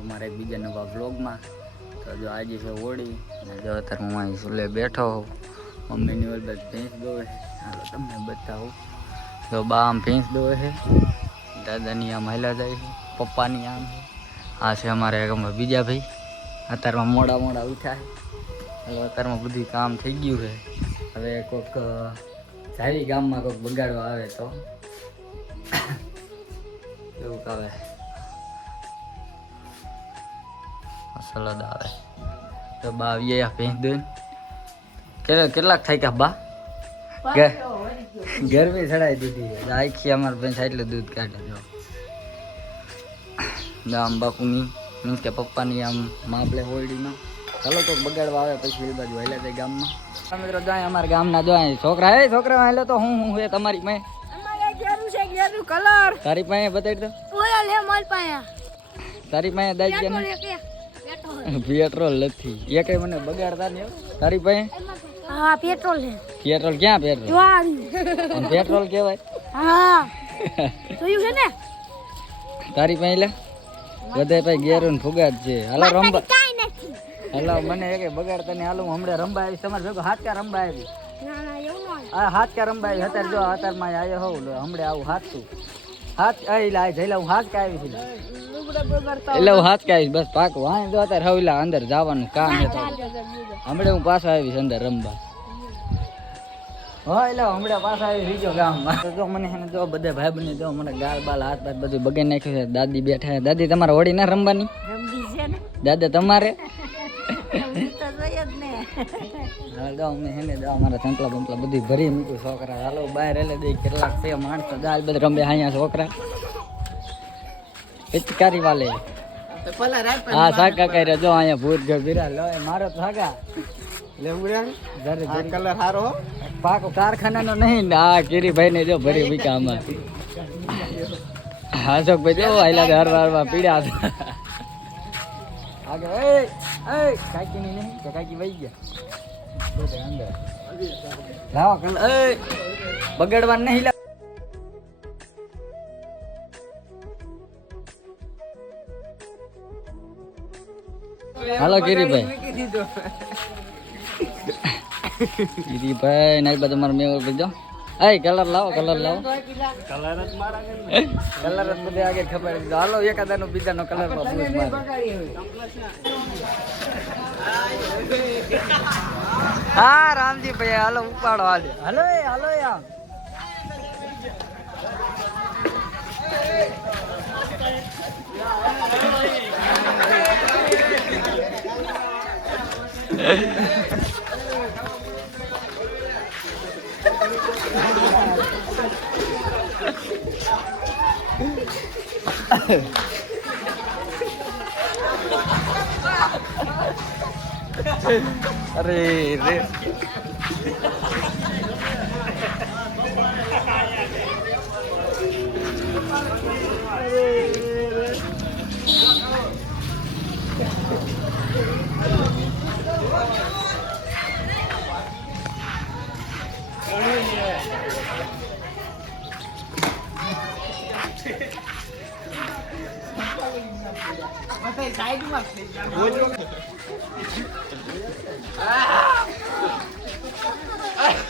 અમારા એક બીજા નવા બ્લોગમાં તો જો આજે છે હોળી, અને જો અત્યારે હું અહીં સુલે બેઠો હોઉં. મમ્મીની ઓલ બસ ભેંસ દોવે હાલો તમને બતાવું. જો બા આમ ભેંસ દોવે છે. દાદાની આમ હેલા જાય છે. પપ્પાની આમ છે. આ છે અમારે બીજા ભાઈ. અત્યારમાં મોડા મોડા ઉઠ્યા છે. હાલો અત્યારમાં બધું કામ થઈ ગયું છે. હવે કોઈક જારી ગામમાં કોઈક બગાડવા આવે તો. એવું કહે સલાદ આવે. તો બા આવીએ ભેંસ દોઈને. કેટલા કેટલાક થાય કે બા? ગરમી ચડાવી દીધી આખી અમારે ભેંસ એટલું દૂધ કાઢે જો આમ બાપુની મીન્સ કે પપ્પાની આમ માપલે હોળીમાં ચાલો તો બગાડવા આવે પછી એ બાજુ હેલે તે ગામમાં. મિત્રો જાય અમારા ગામના જો અહીં છોકરા હે છોકરા હેલે તો હું હું હે તમારી પાસે ઘેરું કલર. તારી પાસે બતાડી દો. ઓયા લે માલ પાયા તારી પાસે દાઈ ગયા પેટ્રોલ નથી. એ કઈ મને બગાડતા નહીં તારી પાસે? હા પેટ્રોલ છે. પેટ્રોલ ક્યાં પેટ્રોલ? પેટ્રોલ કહેવાય. હા. જોયું છે ને? તારી પાસે લે. બધા પાસે ગેરું ને ફુગાટ છે. હાલો રંબા હાલો મને એ કઈ બગાડતા નહીં. હાલો હું હમણાં રંબા આવીશ. તમારે ભેગો હાથકા રંબા આવી. ના ના એવું ન આ હાથકા રંબા આવી અત્યારે જો અત્યારમાં આયો હોઉં લો, હમણાં આવું હાથતું હાથ આવી લા જઈલા હું હાથકા આવી છું? એટલે હું હાથકા આવીશ બસ પાકું હા જો અત્યારે હવેલા અંદર જવાનું કામ છે તો. હમણાં હું પાછો આવીશ અંદર રમવા. હા એટલે હમણાં પાછા આવી બીજો ગામમાં. જો મને એને જો બધા ભાઈ બની જો મને ગાલ બાલ હાથ બાથ બધું બગાડી નાખ્યું છે. દાદી બેઠા છે. દાદી તમારે હોળી ના રમવાની? દાદા તમારે? ને હા હેને જો અમારા સંકલા બંકલા બધી ભરી મૂક્યું છોકરા. હાલો બહાર એટલે દે કેટલાક છે માણસો દાલ બધા રમે અહીંયા છોકરા. પિચકારી વાલે. હા સાકા કરે જો અહીંયા ભૂત ઘર બીરા લો મારો સાકા કલર સારો પાકો કારખાનાનો નહીં ને આ ગિરીભાઈ ને જો ભરી મૂક્યા આમાં. હા અશોકભાઈ જો આયલા હર વારમાં પીડ્યા હતા. આગળ એ એ કાકી ની નહીં કે કાકી વહી ગયા. અંદર. લાવો કલ એ બગાડવાનું નહીં લાવ. હાલો ગિરીભાઈ. ગિરીભાઈ નાઈ બાજુ મારો મેવો કીધો એ કલર લાવો કલર લાવો કલર જ બધે આગળ ખબર છે. હાલો એકાદાનો બીજાનો કલરમાં પૂછ મારે હા, રામજી ભાઈ, હાલો, ઉપાડો આજે હાલો એ, હાલો યાર આમ અરે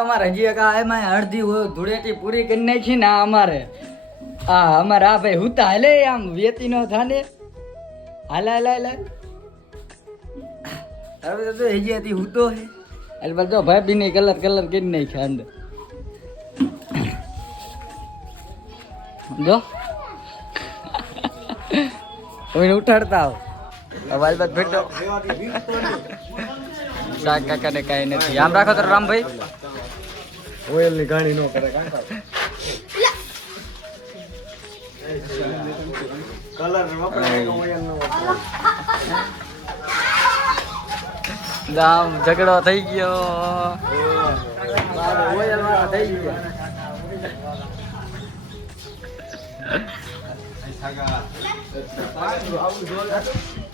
અમારે હજી એમાં અડધી ધૂળેટી પૂરી કરી નાખી ને અમારે. આ અમારે આ ભાઈ હુતા હાલે, આમ વેતી નો થાને હાલા હાલા, હાલે. હવે હજી હતી હે. એટલે બધો ભાઈ બી કલર કલર કરી નાખ્યા અંદર. જો. હવે ઉઠાડતા આવો. અવાજ શાક કાકા ને કઈ નથી. આમ રાખો તો રામભાઈ. ઓઇલની ગાણી નો કરે ગામ ઝઘડો થઈ ગયો. થઈ ગયા.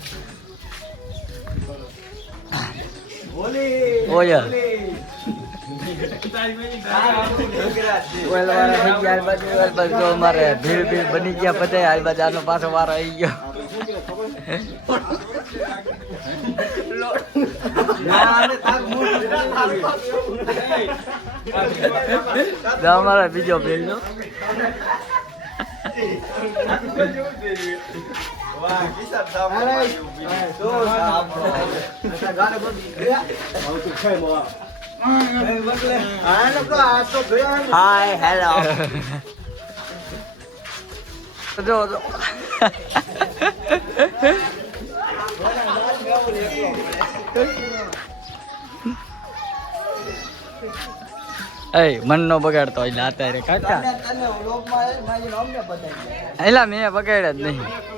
તો અમારે ભીડ ભીડ બની ગયા બધા હાલ બાજુ આનો પાછો વારો આવી ગયો. અમારે બીજો ભીડ નો હાય હેલો જો જો. એ મન નો બગાડતો એટલે અત્યારે કાકા. એલા મેં બગાડ્યા જ નહીં.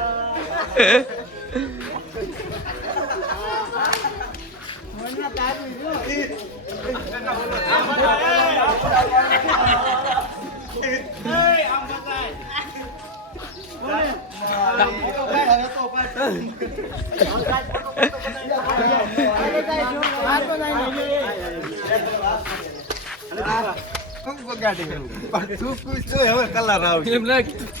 કલર આવશે. ભાગવા દીધો હોય સાચું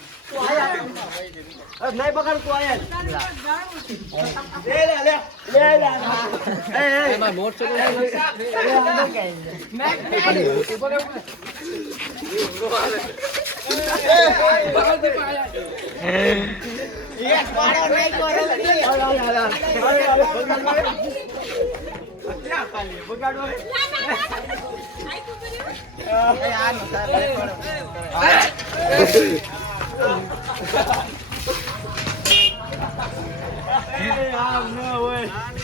નહીં પકડ તું આયા લે લે લે લે લે એ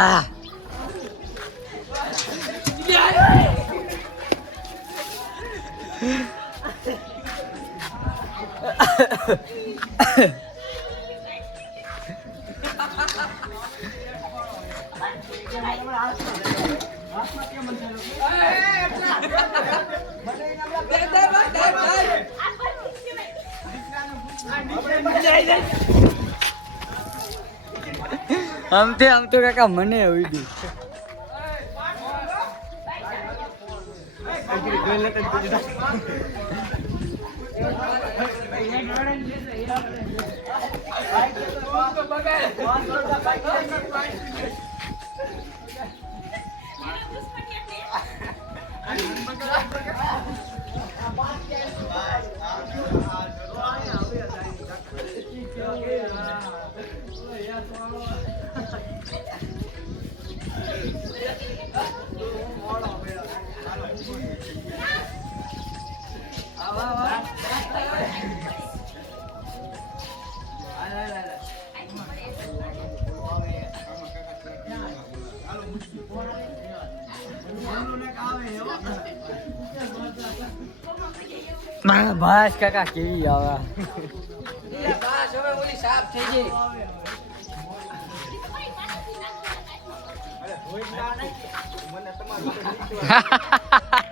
એમાં આમ તે આમ તો કાકા મને આવી દે ભાસ કાકા કેવી આવે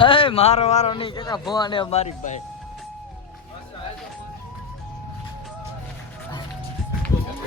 એ મારો વારો નહીં કાકા ભવાને મારી ભાઈ.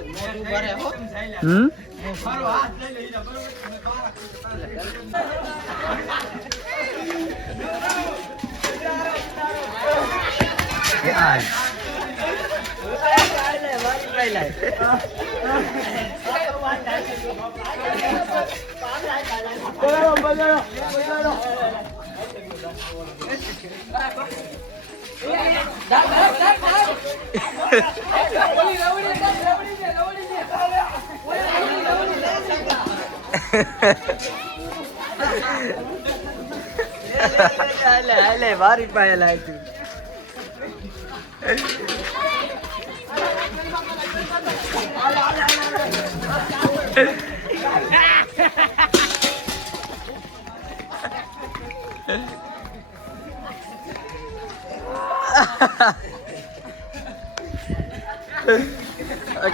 આ કોથળી ઠલવી દે એમાં રેવી હમ હાલે હાલે મારી પાસે લાગ્યું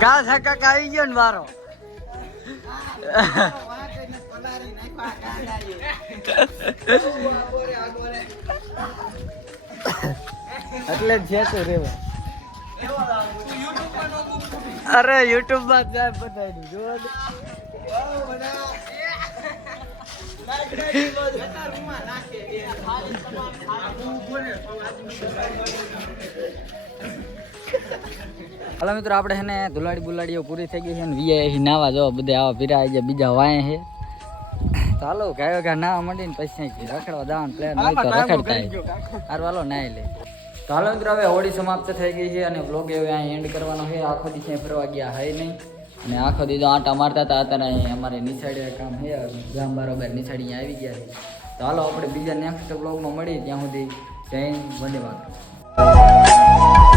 ઘાસ હકા આવી ગયો ને મારો. એટલે જ છે તો અરે યુટ્યુબમાં જાય બધા જો હાલો મિત્રો, આપણે છે ને ધુલાડી બુલાડીઓ પૂરી થઈ ગઈ છે ને વીએ નાવા જો બધે આવા પીરા આવી ગયા, બીજા વાય છે ચાલો ગાયો ગા ના મળીને પછી રખડવા દાવાનું પ્લાન હોય તો રખડતા હાર વાલો નાઈ લે. ચાલો મિત્રો હવે હોળી સમાપ્ત થઈ ગઈ છે અને બ્લોગ હવે અહીં એન્ડ કરવાનો છે. આખો દિવસે ફરવા ગયા હે નહીં. અને આખો દીધો આટા મારતા હતા અત્યારે અમારે નિશાળી કામ છે. ગામ બરોબર નિશાળી આવી ગયા છે. તો હાલો આપણે બીજા નેક્સ્ટ બ્લોગમાં મળીએ ત્યાં સુધી જય વંદે માતરમ.